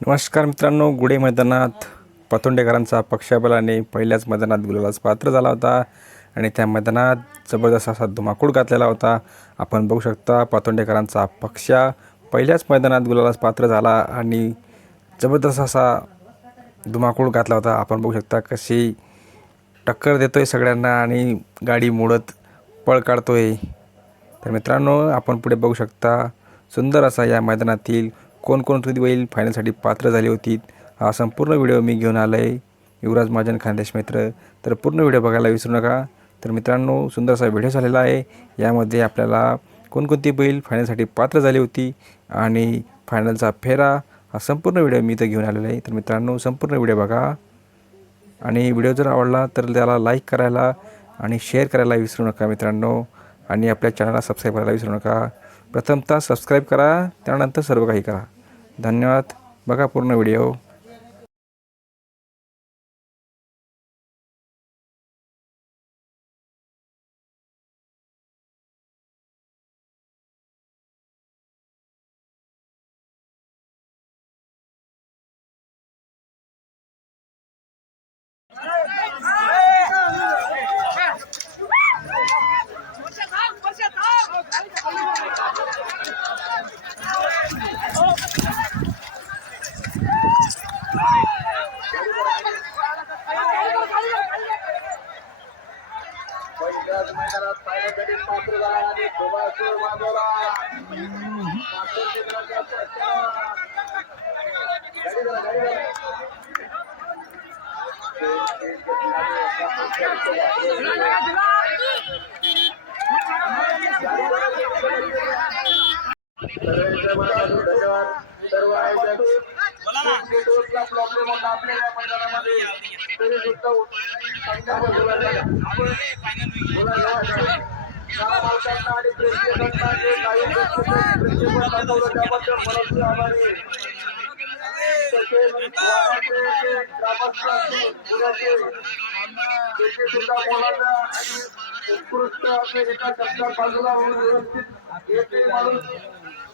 नमस्कार मित्रांनो, गुढे मैदानात पतोंडेकरांचा पक्षाबलाने पहिल्याच मैदानात गुलालास पात्र झाला होता आणि त्या मैदानात जबरदस्त असा धुमाकूळ घातलेला होता। आपण बघू शकता पतोंडेकरांचा पक्षा पहिल्याच मैदानात गुलालास पात्र झाला आणि जबरदस्त असा धुमाकूळ घातला होता। आपण बघू शकता कशी टक्कर देतोय सगळ्यांना आणि गाडी मोडत पळ काढतोय। तर मित्रांनो, आपण पुढे बघू शकता सुंदर असा या मैदानातील कोणकोणती बैल फायनलसाठी पात्र झाली होती। हा संपूर्ण व्हिडिओ मी घेऊन आलो आहे, युवराज महाजन खानदेश मित्र। तर पूर्ण व्हिडिओ बघायला विसरू नका। तर मित्रांनो, सुंदर असा व्हिडिओ झालेला आहे। यामध्ये आपल्याला कोणकोणती बैल फायनलसाठी पात्र झाली होती आणि फायनलचा फेरा हा संपूर्ण व्हिडिओ मी इथं घेऊन आलेला आहे। तर मित्रांनो, संपूर्ण व्हिडिओ बघा आणि व्हिडिओ जर आवडला तर त्याला लाईक करायला आणि शेअर करायला विसरू नका मित्रांनो। आणि आपल्या चॅनलला सबस्क्राईब करायला विसरू नका। प्रथमतः सबस्क्राईब करा, त्यानंतर सर्व काही करा। धन्यवाद। बघा पूर्ण व्हिडिओ। मैदानात पायऱ्यासाठी पात्र झाला आणि धुमाकूळ माजवला। सर्व आयोजक नेटवर्कला प्रॉब्लेम होता आपल्या या मैदानामध्ये, तरी सुद्धा आणि प्रेक्षकांना जे लाईव्ह प्रेक्षेपण दाखवलं त्याबद्दल मनस्वी आभारी। तसेच ग्रामस्थ असतील पुण्याचे, तेथे सुद्धा मोलाचा आणि उत्कृष्ट असे एका शब्दात बाजूला होऊन व्यवस्थित एक माणूस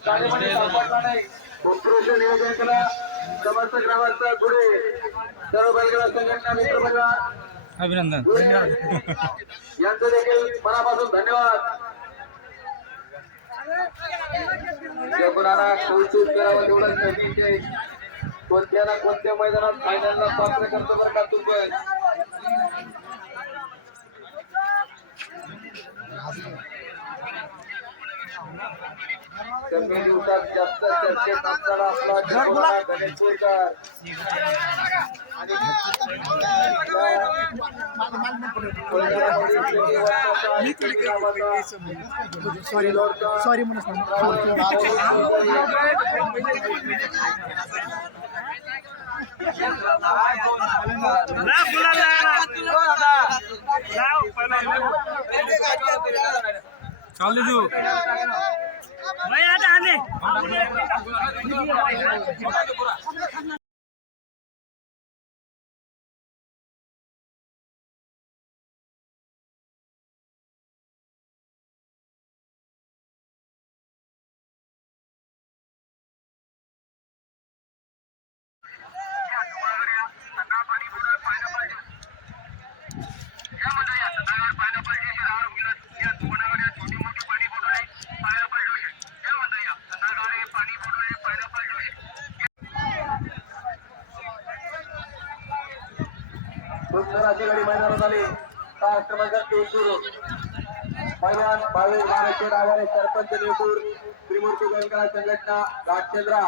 गाडीमध्ये सापडला नाही। उत्कृष्ट नियोजन केला समस्त ग्रामस्थ गुढे, सर्व बैलगाडा संघटना मित्रपरिवार अभिनंदन। यांचं देखील मनापासून धन्यवाद। जगुराला कौतुक करावं तेवढंच गरजेचं आहे। कोणत्या ना कोणत्या मैदानात फायनलला पात्र करतो बरं का तू पण। कमी दिवसात जास्त चर्चेत असणारा आपला जगुरा गणेशपूरकर सॉरी चालू देऊ सुंदराची गाडी मैदानात आली। तास क्रमांक 3 सुरू। मैदान 22/12 नावाने सरपंच नेतूर त्रिमूर्ती बैलगाडा संघटना राजचंद्रा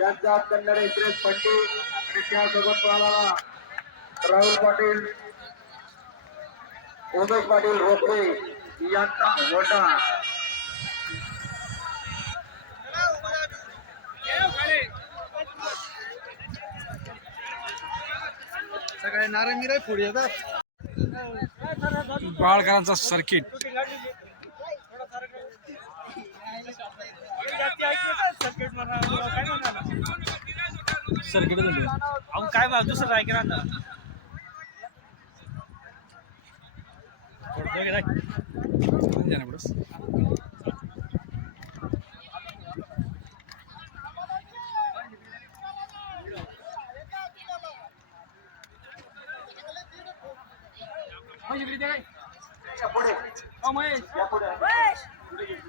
यांचा कन्नड एक्सप्रेस पट्टी आणि त्यासोबत पळाला राहुल पाटील, उमेश पाटील रोपे यांचा मोठा सगळे नारंगी रे पुढे येतात। बाळकरांचा सर्किट सर्किट काय दुसरं काय केलं या पुढे या पुढे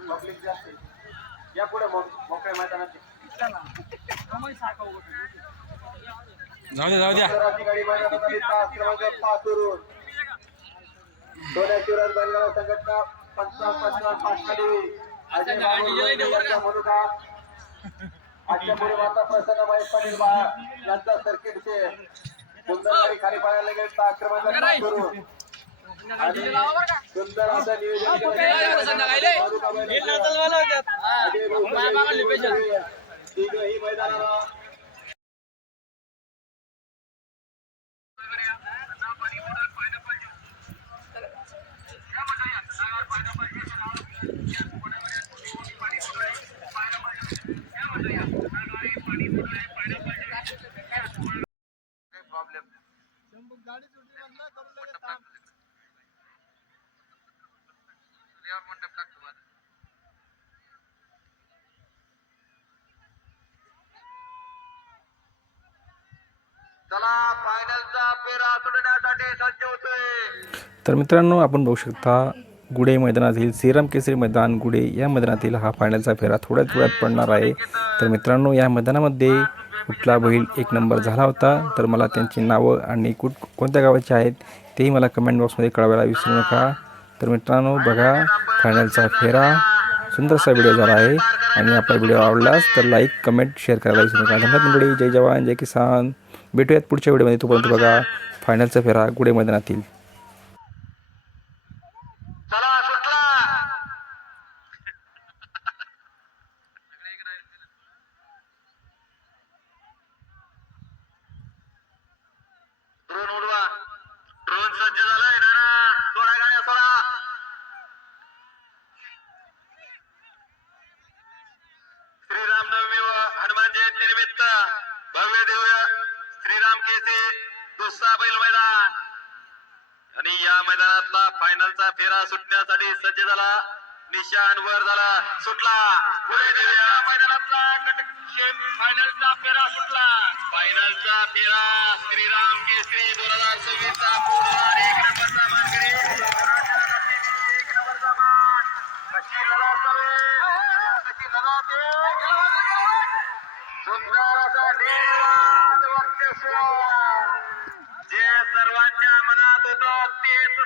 पब्लिक जास्त आहे. या पुढे मोकळ्या मैदानात सुंदर गाडी मैदानात आली. तास क्रमांक 5 वरून सोन्या शिवराज बैलगाडा संघटना 55 खाली अजय बाबू यांचा मुलगा आजच्या पुढे माता प्रसन्न महेश पाटील यांचा सर्किट से सुंदर गाडी खाली पाहायला गेली. तास क्रमांक 5 वरून सुंदर असं नियोजन ही मैदानाला चला फायनलचा फेरा सुटण्यासाठी सज्ज होतोय. तर मित्रांनो आपण बघू शकता गुडे मैदानातील श्रीराम केसरी मैदान गुडे या मैदानातील हा फायनलचा फेरा थोड्याच वेळात पडणार आहे. तर मित्रांनो या मैदानामध्ये कुठला बैल एक नंबर झाला होता तर मला त्यांची नावं आणि कोणत्या गावाचे आहेत तेही मला कमेंट बॉक्समध्ये कळवायला विसरू नका. तर मित्रांनो बघा फायनलचा फेरा सुंदरसा व्हिडिओ झाला आहे आणि आपला व्हिडिओ आवडलास तर लाईक कमेंट शेअर करायला विसरू नका. धन्यवाद मंडळी. जय जवान जय किसान. भेटूयात पुढच्या व्हिडिओमध्ये. तोपर्यंत बघा फायनलचा फेरा गुडे मैदानातील. चला सुटला ड्रोन उडवा. ड्रोन सज्ज झालाय ना. सोडा गाड्या सोडा. श्रीरामनवमी व हनुमान जयंती निमित्त भव्य दिव्य श्रीराम केसरी दुसरा बैल मैदान आणि या मैदानातला फायनलचा फेरा सुटण्यासाठी सज्ज झाला. निशान वर झाला. सुटला. मैदानातला फायनलचा फेरा सुटला. फायनलचा फेरा श्रीराम केसरी 2026 चा पुढार 1 नंबरचा मानकरी. एक नंबरचा मान. कशी लढत कशी लढत सुंदर असा निर्वाद वर्चस्व जे सर्वांच्या मनात होतं तेच